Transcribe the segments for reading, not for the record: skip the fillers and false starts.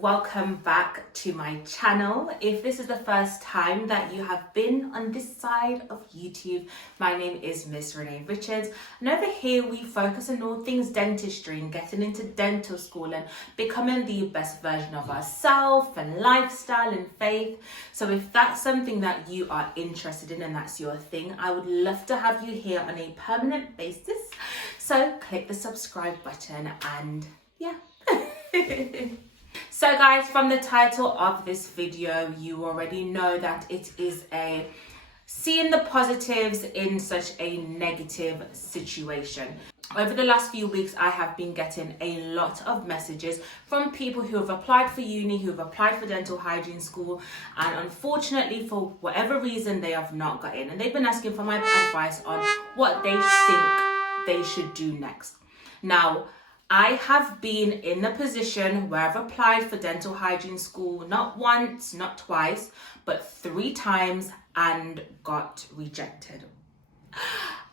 welcome back to my channel. If this is the first time that you have been on this side of YouTube, my name is Miss Renee Richards, and over here we focus on all things dentistry and getting into dental school and becoming the best version of ourselves and lifestyle and faith. So if that's something that you are interested in and that's your thing, I would love to have you here on a permanent basis. So click the subscribe button and yeah. So guys, from the title of this video, you already know that it is a seeing the positives in such a negative situation. Over the last few weeks, I have been getting a lot of messages from people who have applied for uni, who have applied for dental hygiene school, and unfortunately, for whatever reason, they have not got in. And they've been asking for my advice on what they think they should do next. Now, I have been in the position where I've applied for dental hygiene school, not once, not twice, but 3 times and got rejected.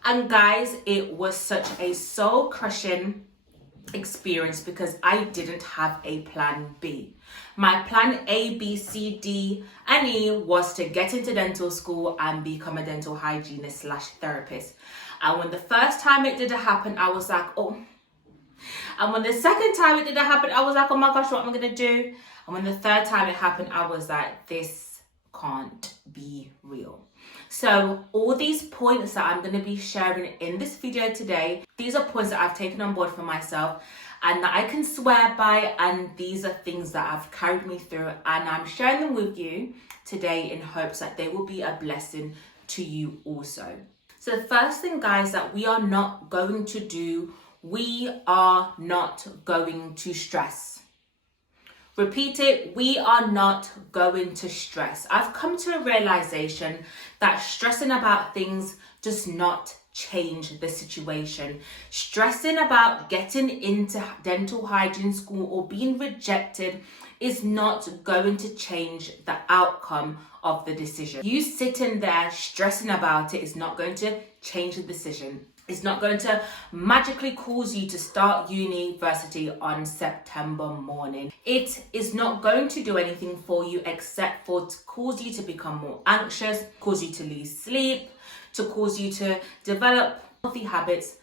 And guys, it was such a soul-crushing experience because I didn't have a plan B. My plan A, B, C, D, and E was to get into dental school and become a dental hygienist / therapist. And when the first time it didn't happen, I was like, oh. And when the second time it didn't happen, I was like, oh my gosh, what am I going to do? And when the third time it happened, I was like, this can't be real. So all these points that I'm going to be sharing in this video today, these are points that I've taken on board for myself and that I can swear by, and these are things that have carried me through, and I'm sharing them with you today in hopes that they will be a blessing to you also. So the first thing, guys, that we are not going to do, we are not going to stress. Repeat it, we are not going to stress. I've come to a realization that stressing about things does not change the situation. Stressing about getting into dental hygiene school or being rejected is not going to change the outcome of the decision. You sitting there stressing about it is not going to change the decision. It's not going to magically cause you to start university on September morning. It is not going to do anything for you except for to cause you to become more anxious, cause you to lose sleep, to cause you to develop healthy habits.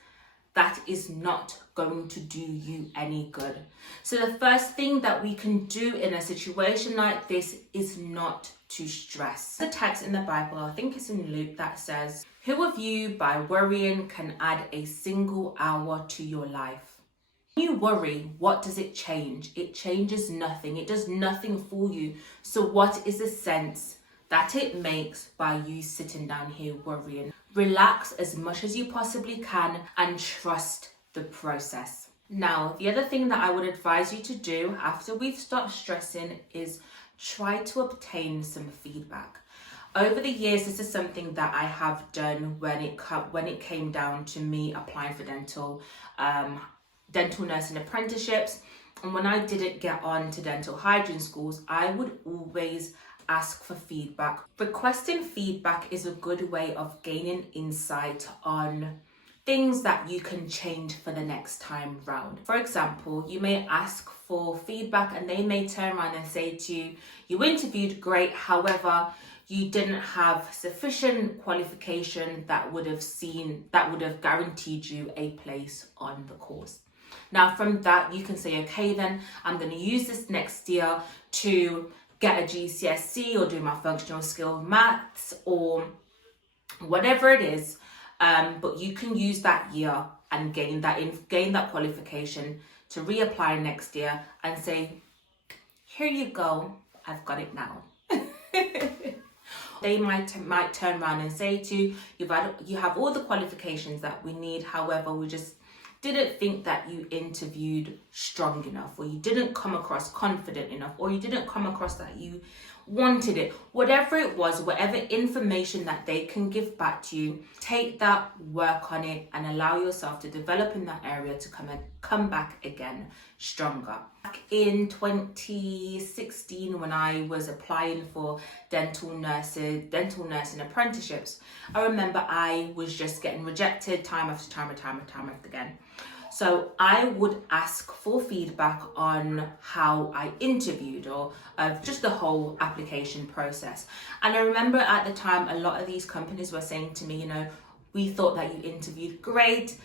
That is not going to do you any good. So the first thing that we can do in a situation like this is not to stress. The text in the Bible, I think it's in Luke, that says, "Who of you by worrying can add a single hour to your life?" When you worry, what does it change? It changes nothing. It does nothing for you. So what is the sense that it makes by you sitting down here worrying? Relax as much as you possibly can and trust the process. Now, the other thing that I would advise you to do after we've stopped stressing is try to obtain some feedback. Over the years, this is something that I have done when it came down to me applying for dental nursing apprenticeships. And when I didn't get on to dental hygiene schools, I would always ask for feedback. Requesting feedback is a good way of gaining insight on things that you can change for the next time round. For example, you may ask for feedback and they may turn around and say to you, you interviewed great, however, you didn't have sufficient qualification that would have guaranteed you a place on the course. Now from that, you can say, okay, then I'm going to use this next year to get a GCSE or do my functional skill maths or whatever it is. But you can use that year and gain that qualification to reapply next year and say, here you go, I've got it now. They might turn around and say to you, you have all the qualifications that we need, however, we just didn't think that you interviewed strong enough, or you didn't come across confident enough, or you didn't come across that you wanted it. Whatever it was, whatever information that they can give back to you, take that, work on it, and allow yourself to develop in that area to come back again stronger. Back in 2016, when I was applying for dental nursing apprenticeships, I remember I was just getting rejected time after time again. So I would ask for feedback on how I interviewed, or just the whole application process. And I remember at the time, a lot of these companies were saying to me, you know, we thought that you interviewed great.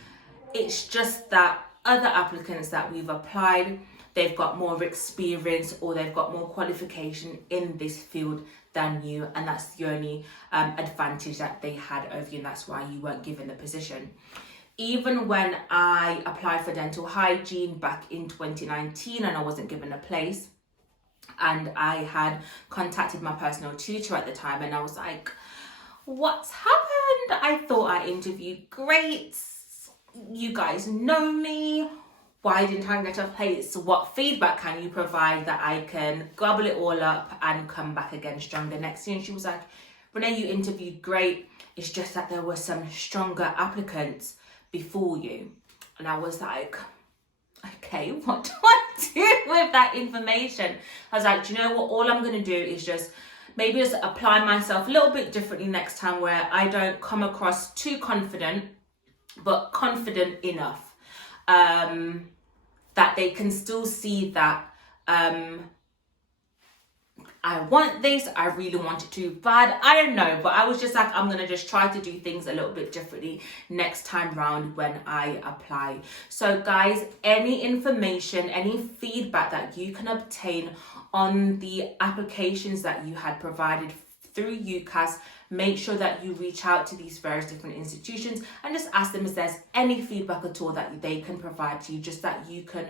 It's just that other applicants that we've applied, they've got more experience or they've got more qualification in this field than you, and that's the only advantage that they had over you, and that's why you weren't given the position. Even when I applied for dental hygiene back in 2019 and I wasn't given a place, and I had contacted my personal tutor at the time, and I was like, what's happened? I thought I interviewed great. You guys know me. Why didn't I get a place? What feedback can you provide that I can gobble it all up and come back again stronger next year? And she was like, Renee, you interviewed great. It's just that there were some stronger applicants before you. And I was like, okay, what do I do with that information? I was like, do you know what? All I'm going to do is just maybe just apply myself a little bit differently next time, where I don't come across too confident, but confident enough that they can still see that I want this, I really want it too bad. I don't know, but I was just like, I'm gonna just try to do things a little bit differently next time round when I apply. So guys, any information, any feedback that you can obtain on the applications that you had provided through UCAS, make sure that you reach out to these various different institutions and just ask them if there's any feedback at all that they can provide to you, just that you can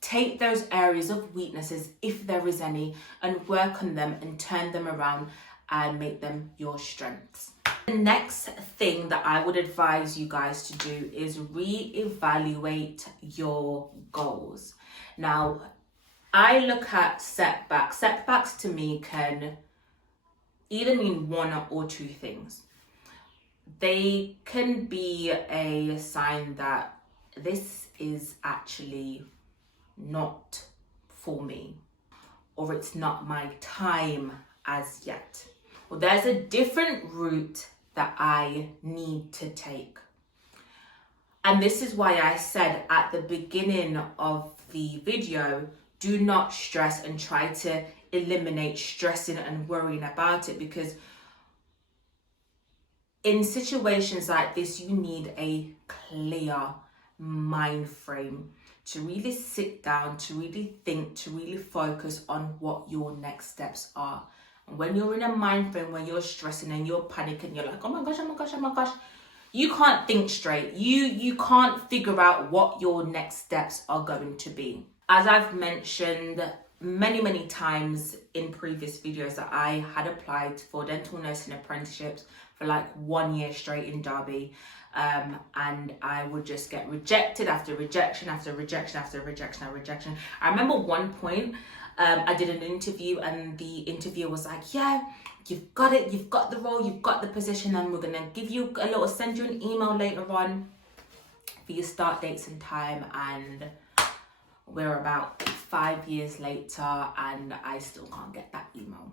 take those areas of weaknesses, if there is any, and work on them and turn them around and make them your strengths. The next thing that I would advise you guys to do is re-evaluate your goals. Now, I look at setbacks. Setbacks to me can either mean one or two things. They can be a sign that this is actually not for me, or it's not my time as yet, or there's a different route that I need to take. And this is why I said at the beginning of the video, do not stress and try to eliminate stressing and worrying about it, because in situations like this, you need a clear mind frame to really sit down, to really think, to really focus on what your next steps are. And when you're in a mind frame where you're stressing and you're panicking, you're like, oh my gosh, oh my gosh, oh my gosh, you can't think straight. You can't figure out what your next steps are going to be. As I've mentioned many times in previous videos, that I had applied for dental nursing apprenticeships for like 1 year straight in Derby. And I would just get rejected after rejection after rejection after rejection after rejection. I remember one point I did an interview, and the interviewer was like, yeah, you've got it, you've got the role, you've got the position, and we're gonna give you send you an email later on for your start dates and time. And we're about 5 years later and I still can't get that email.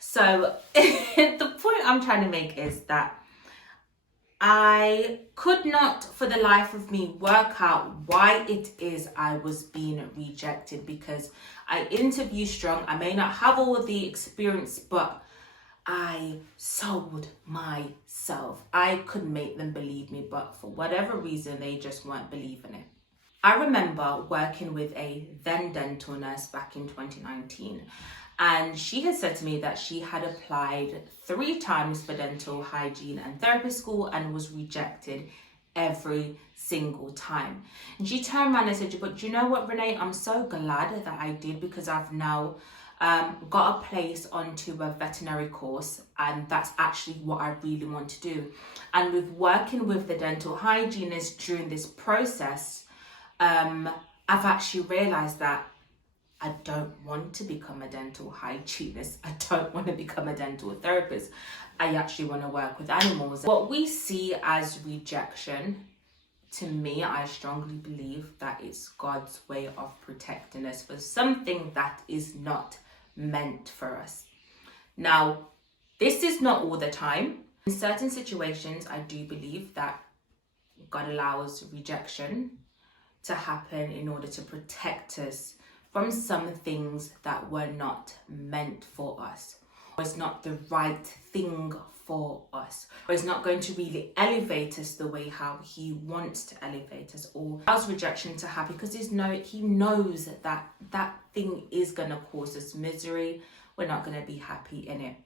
So the point I'm trying to make is that I could not for the life of me work out why it is I was being rejected, because I interview strong. I may not have all the experience, but I sold myself. I could make them believe me, but for whatever reason, they just weren't believing it. I remember working with a then dental nurse back in 2019. And she had said to me that she had applied 3 times for dental hygiene and therapy school and was rejected every single time. And she turned around and said, but you know what, Renee, I'm so glad that I did, because I've now got a place onto a veterinary course, and that's actually what I really want to do. And with working with the dental hygienist during this process, I've actually realized that I don't want to become a dental hygienist. I don't want to become a dental therapist. I actually want to work with animals. What we see as rejection, to me, I strongly believe that it's God's way of protecting us for something that is not meant for us. Now, this is not all the time. In certain situations, I do believe that God allows rejection to happen in order to protect us from some things that were not meant for us, or it's not the right thing for us, or it's not going to really elevate us the way how he wants to elevate us, or allows rejection to happen because he knows that that thing is going to cause us misery. We're not going to be happy in it.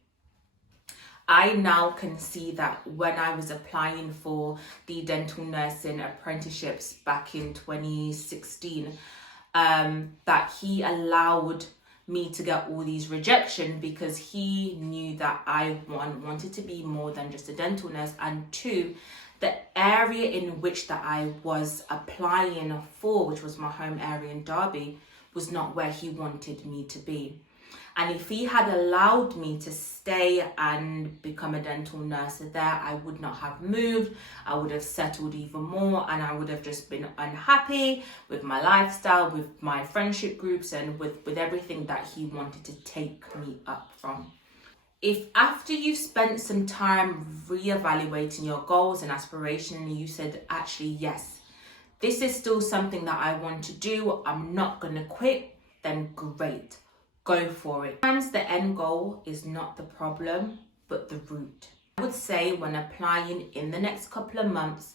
I now can see that when I was applying for the dental nursing apprenticeships back in 2016, that he allowed me to get all these rejection because he knew that I, one, wanted to be more than just a dental nurse, and two, the area in which that I was applying for, which was my home area in Derby, was not where he wanted me to be. And if he had allowed me to stay and become a dental nurse there, I would not have moved. I would have settled even more, and I would have just been unhappy with my lifestyle, with my friendship groups, and with everything that he wanted to take me up from. If after you've spent some time reevaluating your goals and aspirations, you said, actually, yes, this is still something that I want to do, I'm not going to quit, then great. Go for it. Sometimes the end goal is not the problem, but the route. I would say when applying in the next couple of months,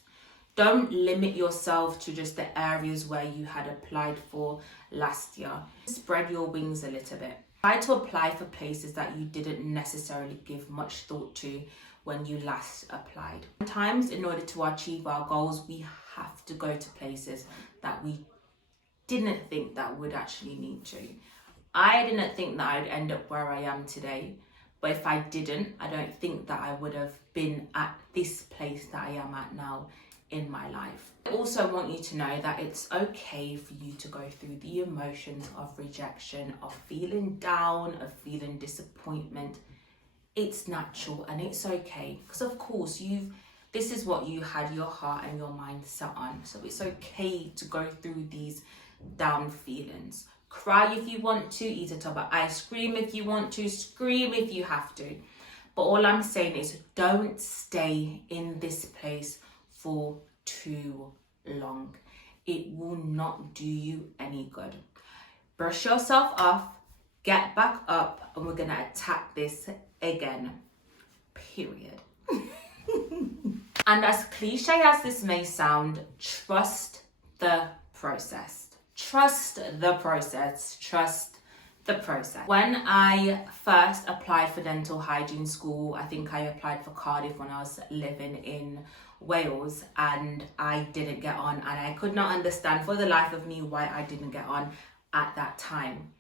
don't limit yourself to just the areas where you had applied for last year. Spread your wings a little bit. Try to apply for places that you didn't necessarily give much thought to when you last applied. Sometimes in order to achieve our goals, we have to go to places that we didn't think that would actually need to. I didn't think that I'd end up where I am today, but if I didn't, I don't think that I would have been at this place that I am at now in my life. I also want you to know that it's okay for you to go through the emotions of rejection, of feeling down, of feeling disappointment. It's natural and it's okay, because of course this is what you had your heart and your mind set on. So it's okay to go through these down feelings. Cry if you want to, eat a tub of ice cream if you want to, scream if you have to. But all I'm saying is don't stay in this place for too long. It will not do you any good. Brush yourself off, get back up, and we're going to attack this again. Period. And as cliche as this may sound, trust the process. Trust the process. Trust the process. When I first applied for dental hygiene school, I think I applied for Cardiff when I was living in Wales, and I didn't get on, and I could not understand for the life of me why I didn't get on at that time.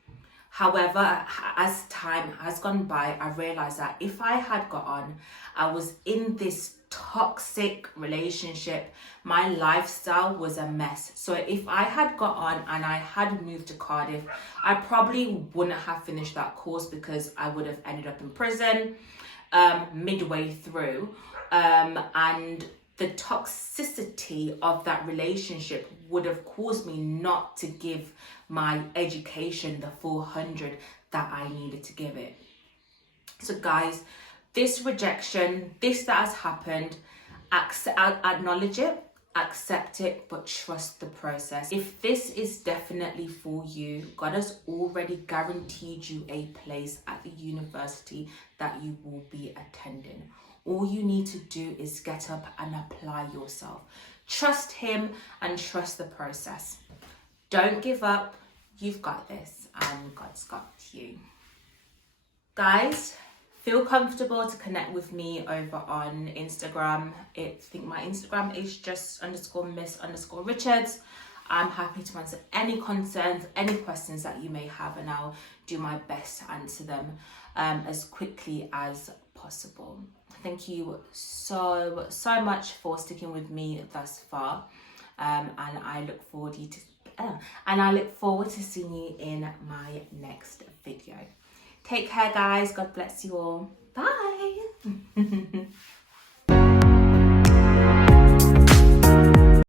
However, as time has gone by, I realized that if I had got on, I was in this toxic relationship. My lifestyle was a mess. So if I had got on and I had moved to Cardiff, I probably wouldn't have finished that course because I would have ended up in prison midway through. And the toxicity of that relationship would have caused me not to give my education the 400 that I needed to give it. So guys, this rejection, this that has happened, acknowledge it, accept it, but trust the process. If this is definitely for you, God has already guaranteed you a place at the university that you will be attending. All you need to do is get up and apply yourself. Trust him and trust the process. Don't give up. You've got this, and God's got you. Guys, feel comfortable to connect with me over on Instagram. I think my Instagram is just _miss_Richards. I'm happy to answer any concerns, any questions that you may have, and I'll do my best to answer them as quickly as possible. Thank you so much for sticking with me thus far, and I look forward to seeing you in my next video. Take care, guys. God bless you all. Bye.